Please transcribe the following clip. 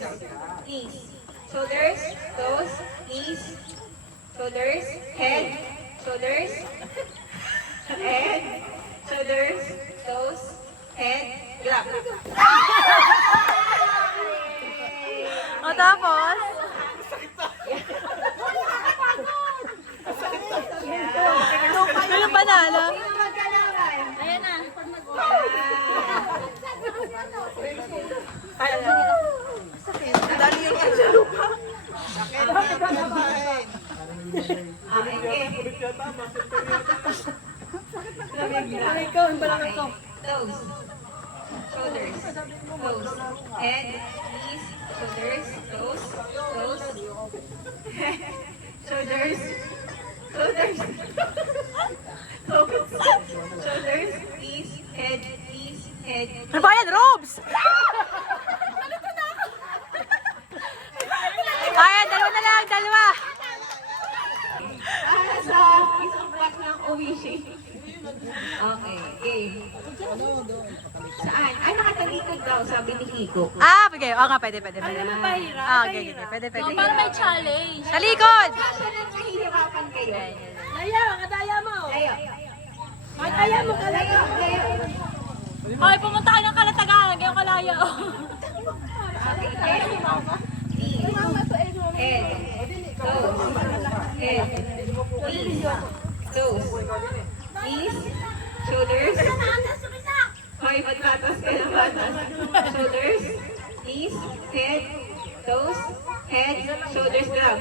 shoulders, knees. Shoulders, toes, knees. Shoulders, head, shoulders, head, shoulders, toes, head, grab. O tapos? Yung panalo. Ayan na. Dali yung sa lupa. Ikaw, ang balak ko. Toes, shoulders, toes, head, knees, shoulders, toes, toes, shoulders, shoulders, toes, shoulders, knees, head, head. Ano ba yan, Robs? Ayan, dalawa na lang, dalawa. Para sa isang pack ng Oishi. Okay, game. Saan? Ay, nakatalikod daw, sabi ni Kiko. Ah, okay. Oo nga, pwede. Ah, okay. Pwede. Parang may challenge. Sa likod! Kaso lang nahihirapan kayo. Laya, kadaya mo. Layo. Kadaya mo, Layo, layo. Hoy, pumunta ka ng Kalatagan, ngayon kalaya. Okay, head. Knees. Head. Toes. Head. Knees. Toes. Knees. Shoulders. Hoy, magtatas ka ng batas. Shoulders. Knees. Head. Toes. Head. Shoulders, grab.